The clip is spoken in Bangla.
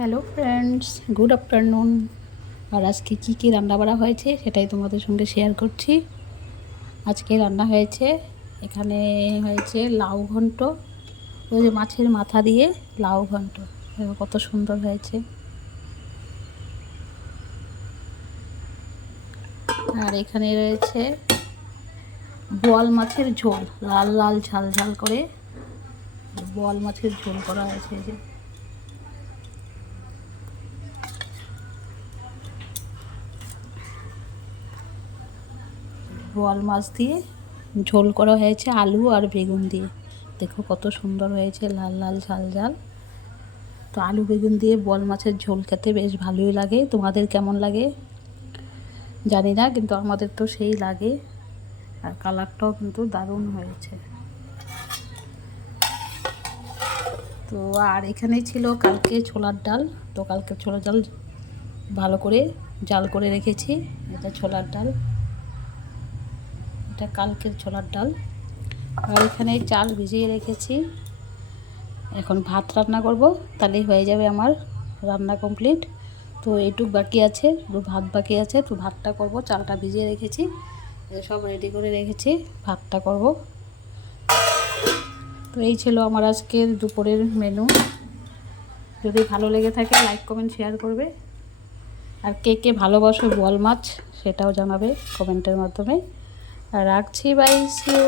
Hello friends, good afternoon. আর আজকে কী রান্না বাড়া হয়েছে সেটাই তোমাদের সঙ্গে শেয়ার করছি। আজকে রান্না হয়েছে, এখানে হয়েছে লাউ ঘন্ট, ওই যে মাছের মাথা দিয়ে লাউ ঘন্ট। দেখো কত সুন্দর হয়েছে। আর এখানে রয়েছে বোয়াল মাছের ঝোল, লাল লাল ঝাল ঝাল করে বোয়াল মাছের ঝোল করা হয়েছে। এই যে বোয়াল মাছ দিয়ে ঝোল করা হয়েছে আলু আর বেগুন দিয়ে। দেখো কত সুন্দর হয়েছে, লাল লাল ঝাল ঝাল। তো আলু বেগুন দিয়ে বোয়াল মাছের ঝোল খেতে বেশ ভালোই লাগে। তোমাদের কেমন লাগে জানি না, কিন্তু আমাদের তো সেই লাগে। আর কালারটাও কিন্তু দারুণ হয়েছে। তো আর এখানেই ছিল কালকে ছোলার ডাল। তো কালকে ছোলার ডাল ভালো করে জাল করে রেখেছি। এটা ছোলার ডাল, এটা কালকের ছোলার ডাল। আর এখানে চাল ভিজিয়ে রেখেছি, এখন ভাত রান্না করব, তাহলেই হয়ে যাবে আমার রান্না কমপ্লিট। তো এইটুক বাকি আছে, ভাত বাকি আছে। তো ভাতটা করব, চালটা ভিজিয়ে রেখেছি, সব রেডি করে রেখেছি, ভাতটা করব। তো এই ছিল আমার আজকের দুপুরের মেনু। যদি ভালো লেগে থাকে লাইক কমেন্ট শেয়ার করবে। আর কে কে ভালোবাসো বোয়াল মাছ সেটাও জানাবে কমেন্টের মাধ্যমে। আর রাখছি, বাই, সি ইউ।